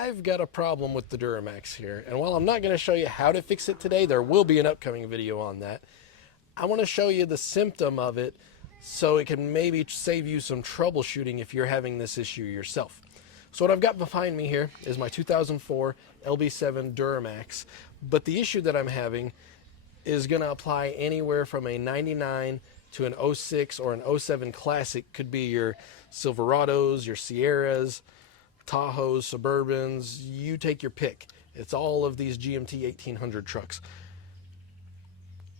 I've got a problem with the Duramax here, and while I'm not going to show you how to fix it today, there will be an upcoming video on that. I want to show you the symptom of it so it can maybe save you some troubleshooting if you're having this issue yourself. So what I've got behind me here is my 2004 LB7 Duramax, but the issue that I'm having is going to apply anywhere from a 99 to an 06 or an 07 Classic. Could be your Silverados, your Sierras, Tahoes, Suburbans, you take your pick. It's all of these GMT 1800 trucks.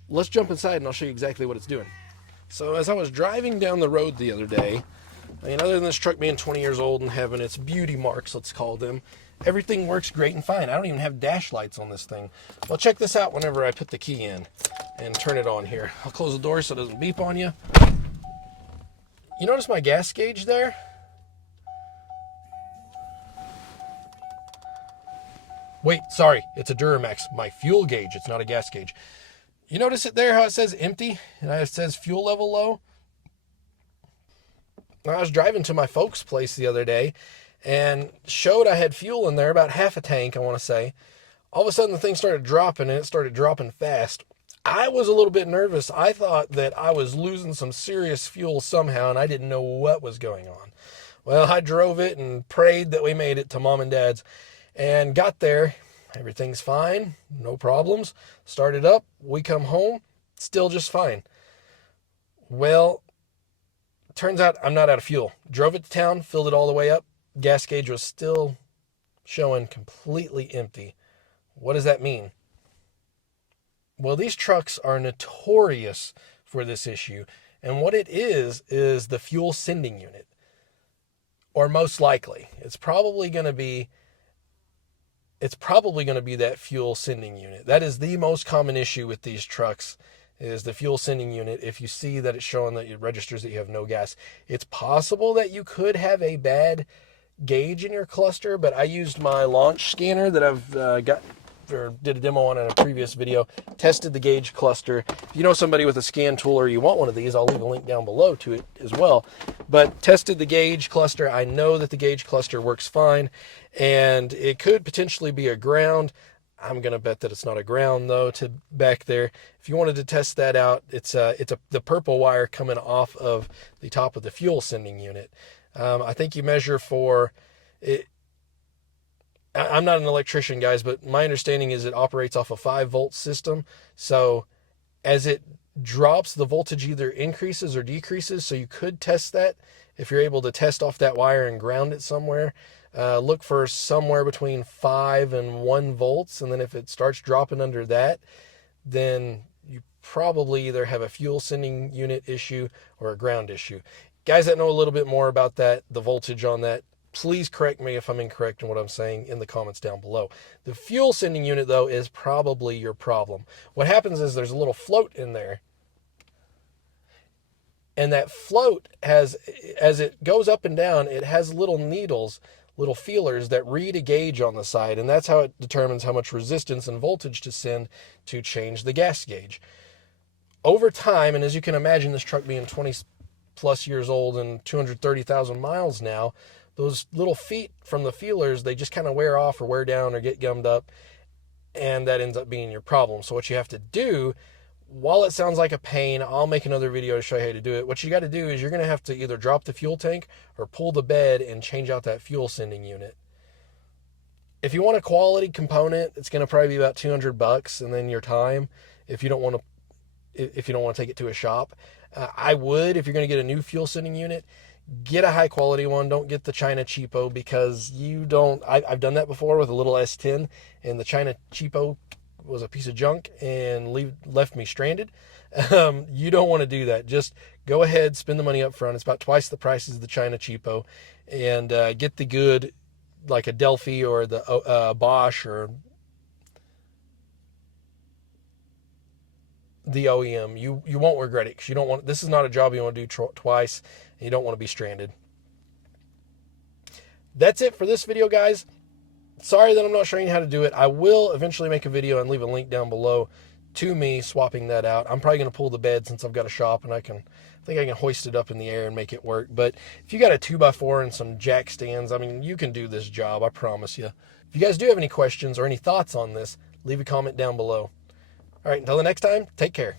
Let's jump inside and I'll show you exactly what it's doing. So as I was driving down the road the other day, I mean, other than this truck being 20 years old and having its beauty marks, let's call them, everything works great and fine. I don't even have dash lights on this thing. Well, check this out whenever I put the key in and turn it on here. I'll close the door so it doesn't beep on you. You notice my gas gauge there? Wait, sorry, it's a Duramax. My fuel gauge, it's not a gas gauge. You notice it there, how it says empty and it says fuel level low? I was driving to my folks' place the other day and showed I had fuel in there, about half a tank, I want to say. All of a sudden the thing started dropping and it started dropping fast. I was a little bit nervous. I thought that I was losing some serious fuel somehow and I didn't know what was going on. Well, I drove it and prayed that we made it to Mom and Dad's and got there. Everything's fine, no problems. Started up, we come home, still just fine. Well, turns out I'm not out of fuel. Drove it to town, filled it all the way up. Gas gauge was still showing completely empty. What does that mean? Well, these trucks are notorious for this issue. And what it is the fuel sending unit. Or most likely, it's probably going to be that fuel sending unit. That is the most common issue with these trucks, is the fuel sending unit. If you see that it's showing that it registers that you have no gas, it's possible that you could have a bad gauge in your cluster, but I used my launch scanner that I've did a demo on in a previous video, tested the gauge cluster. If you know somebody with a scan tool or you want one of these, I'll leave a link down below to it as well. But tested the gauge cluster. I know that the gauge cluster works fine, and it could potentially be a ground. I'm going to bet that it's not a ground though, to back there. If you wanted to test that out, it's the purple wire coming off of the top of the fuel sending unit. I think you measure for it. I'm not an electrician, guys, but my understanding is it operates off a 5-volt system. So as it drops, the voltage either increases or decreases. So you could test that if you're able to test off that wire and ground it somewhere. Look for somewhere between 5 and 1 volts. And then if it starts dropping under that, then you probably either have a fuel sending unit issue or a ground issue. Guys that know a little bit more about that, the voltage on that, please correct me if I'm incorrect in what I'm saying in the comments down below. The fuel sending unit, though, is probably your problem. What happens is there's a little float in there. And that float has, as it goes up and down, it has little needles, little feelers that read a gauge on the side. And that's how it determines how much resistance and voltage to send to change the gas gauge. Over time, and as you can imagine, this truck being 20 plus years old and 230,000 miles now, those little feet from the feelers, they just kind of wear off or wear down or get gummed up, and that ends up being your problem. So what you have to do, while it sounds like a pain, I'll make another video to show you how to do it. What you got to do is you're going to have to either drop the fuel tank or pull the bed and change out that fuel sending unit. If you want a quality component, it's going to probably be about $200, and then your time, if you don't want to take it to a shop. I would, if you're going to get a new fuel sending unit, get a high quality one. Don't get the China cheapo, because I've done that before with a little S10, and the China cheapo was a piece of junk and left me stranded. You don't want to do that. Just go ahead, spend the money up front. It's about twice the price as the China cheapo, and get the good, like a Delphi or the Bosch or the OEM. You won't regret it, because this is not a job you want to do twice, and you don't want to be stranded. That's it for this video, guys. Sorry that I'm not showing you how to do it. I will eventually make a video and leave a link down below to me swapping that out. I'm probably going to pull the bed since I've got a shop and I think I can hoist it up in the air and make it work. But if you got a 2x4 and some jack stands, I mean, you can do this job, I promise you. If you guys do have any questions or any thoughts on this, leave a comment down below. All right, until the next time, take care.